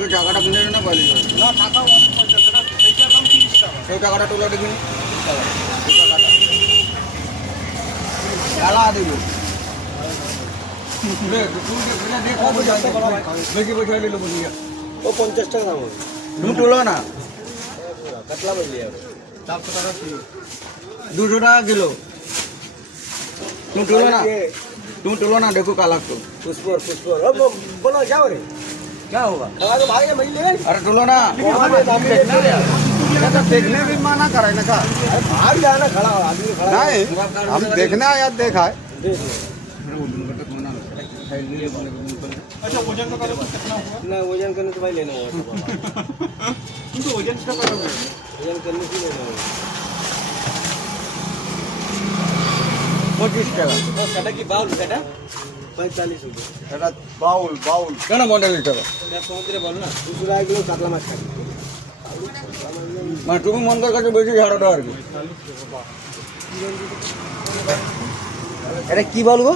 তুই টাকাটা কিনে না পাইলি না টাকা অনেক পয়সা সেটা সেইটার দাম 30 টাকা। সেই টাকাটা তোলা দেখিনি টাকাটা দেবো বেশি পয়সা দিল বুঝিয়া ও 50 টাকা দাম হবে। তুমি তোলো না কাতলা বললি আর 400 টাকা কি 200 টাকা কিলো तुम टोलो ना देखो काला तो पुष्पर अब बोलो जाओ रे क्या होगा खा तो भाई मैं ले अरे टोलो ना देखने भी माना करे ना का भाग जाना खड़ा आदमी खड़ा नहीं हम देखने आया देखा है अच्छा वजन का करो कितना होगा ना वजन करने तो भाई लेना होगा किंतु वजन का करो वजन करने से लेना होगा 25 টাকা और सेटा की बाउल सेटा 45 रुपए এটা বাউল বাউল কেন 45 টাকা मैं समुद्र बोल ना 200 किलो कातला माछ खाई মানে তুমি মন্দার কাছে বেশি ঝাড়া দাও আর কি এটা কি বল গো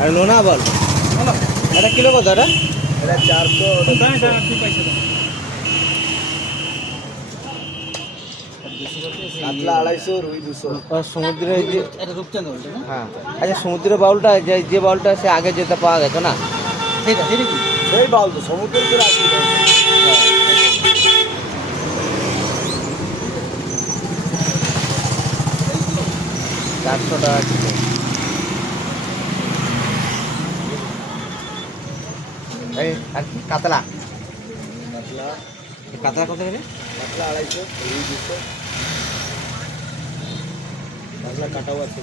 আর লোনা বল এটা কিলো কত এটা এটা 400 দাম দাম ঠিক পয়সা দাম কাতলা 250 রুই 200 আর সমুদ্রে এটা রূপচাঁদ বলতে না হ্যাঁ আচ্ছা সমুদ্রের বাউলটা যে বাউলটা সে আগে যেটা পাওয়া গেছে না সেটা কি সেই বাউল তো সমুদ্রের করে আসবে হ্যাঁ 400 টাকা কিলো এই আর কি কাতলা কাতলা কত রে কাতলা 250 রুই 200 কাতলা কাটাও আছে